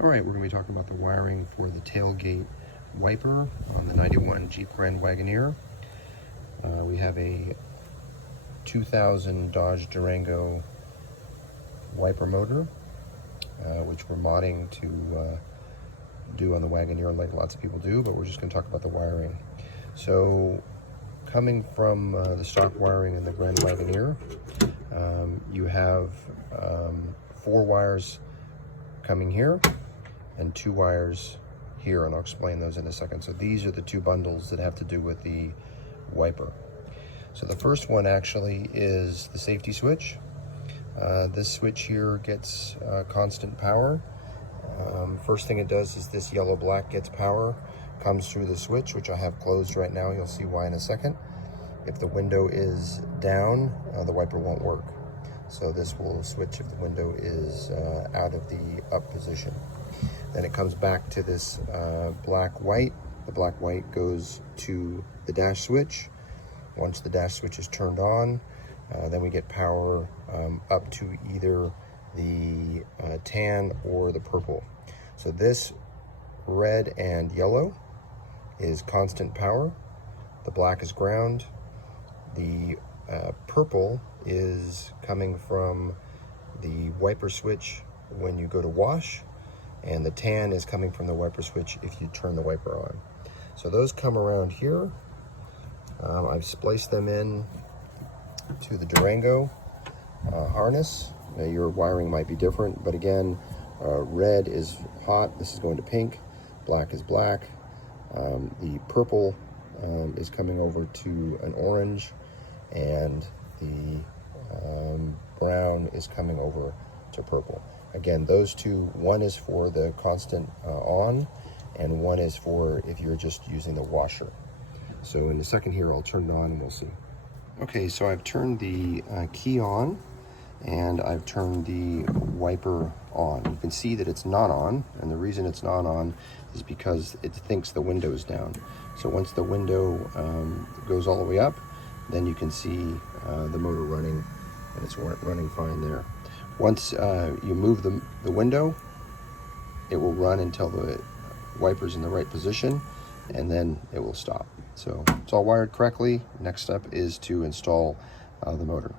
All right, we're going to be talking about the wiring for the tailgate wiper on the 91 Jeep Grand Wagoneer. We have a 2000 Dodge Durango wiper motor, which we're modding to do on the Wagoneer like lots of people do, but we're just going to talk about the wiring. So coming from the stock wiring in the Grand Wagoneer, you have 4 wires coming here and 2 wires here, and I'll explain those in a second. So these are the 2 bundles that have to do with the wiper. So the first one actually is the safety switch. This switch here gets constant power. First thing it does is this yellow-black gets power, comes through the switch, which I have closed right now. You'll see why in a second. If the window is down, the wiper won't work. So this will switch if the window is out of the up position. Then it comes back to this black-white. The black-white goes to the dash switch. Once the dash switch is turned on, then we get power up to either the tan or the purple. So this red and yellow is constant power. The black is ground. The purple is coming from the wiper switch when you go to wash, and the tan is coming from the wiper switch if you turn the wiper on. So those come around here. I've spliced them in to the Durango harness. Your wiring might be different, but again, red is hot, this is going to pink, black is black. The purple is coming over to an orange, and the brown is coming over to purple. Again, those 2, one is for the constant on, and one is for if you're just using the washer. So in a second here, I'll turn it on and we'll see. Okay, so I've turned the key on, and I've turned the wiper on. You can see that it's not on, and the reason it's not on is because it thinks the window is down. So once the window goes all the way up, then you can see the motor running, and it's running fine there. Once you move the window, it will run until the wiper's in the right position, and then it will stop. So it's all wired correctly. Next step is to install the motor.